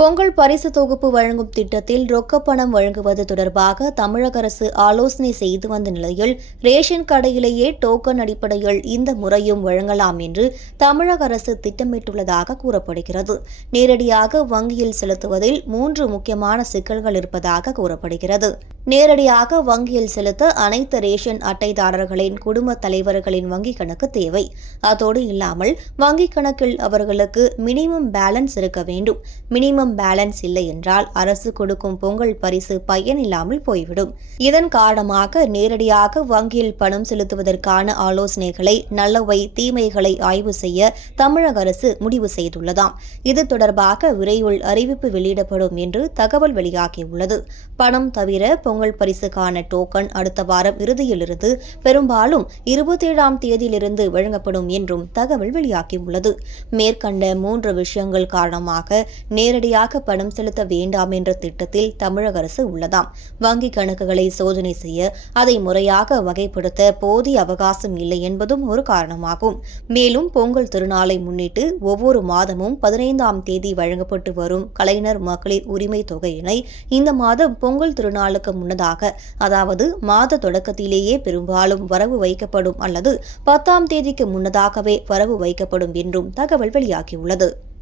பொங்கல் பரிசு தொகுப்பு வழங்கும் திட்டத்தில் ரொக்கப்பணம் வழங்குவது தொடர்பாக தமிழக அரசு ஆலோசனை செய்து வந்த நிலையில் ரேஷன் கடையிலேயே டோக்கன் அடிப்படையில் இந்த முறையும் வழங்கலாம் என்று தமிழக அரசு திட்டமிட்டுள்ளதாக கூறப்படுகிறது. நேரடியாக வங்கியில் செலுத்துவதில் 3 முக்கியமான சிக்கல்கள் இருப்பதாக கூறப்படுகிறது. நேரடியாக வங்கியில் செலுத்த அனைத்து ரேஷன் அட்டைதாரர்களின் குடும்ப தலைவர்களின் வங்கிக் கணக்கு தேவை. அதோடு இல்லாமல் வங்கிக் கணக்கில் அவர்களுக்கு மினிமம் பேலன்ஸ் இருக்க வேண்டும். மினிமம் பேலன்ஸ் இல்லை என்றால் அரசு கொடுக்கும் பொங்கல் பரிசு பயனில்லாமல் போய்விடும். இதன் காரணமாக நேரடியாக வங்கியில் பணம் செலுத்துவதற்கான ஆலோசனைகளை, நல்லவை தீமைகளை ஆய்வு செய்ய தமிழக அரசு முடிவு செய்துள்ளதாம். இது தொடர்பாக விரைவில் அறிவிப்பு வெளியிடப்படும் என்று தகவல் வெளியாகியுள்ளது. பணம் தவிர பொங்கல் பரிசுக்கான டோக்கன் அடுத்த வாரம் இறுதியிலிருந்து பெரும்பாலும் 27ஆம் தேதியிலிருந்து வழங்கப்படும் என்றும் தகவல் வெளியாகியுள்ளது. மேற்கண்ட 3 விஷயங்கள் காரணமாக நேரடியாக பணம் செலுத்த வேண்டாம் என்ற திட்டத்தில் தமிழக அரசு உள்ளதாம். வங்கி கணக்குகளை சோதனை செய்ய, அதை முறையாக வகைப்படுத்த போதிய அவகாசம் இல்லை என்பதும் ஒரு காரணமாகும். மேலும் பொங்கல் திருநாளை முன்னிட்டு ஒவ்வொரு மாதமும் 15ஆம் தேதி வழங்கப்பட்டு வரும் கலைஞர் மகளிர் உரிமை தொகையினை இந்த மாதம் பொங்கல் திருநாளுக்கு முன்னதாக, அதாவது மாத தொடக்கத்திலேயே பெரும்பாலும் வரவு வைக்கப்படும் அல்லது 10ஆம் தேதிக்கு முன்னதாகவே வரவு வைக்கப்படும் என்றும் தகவல் வெளியாகியுள்ளது.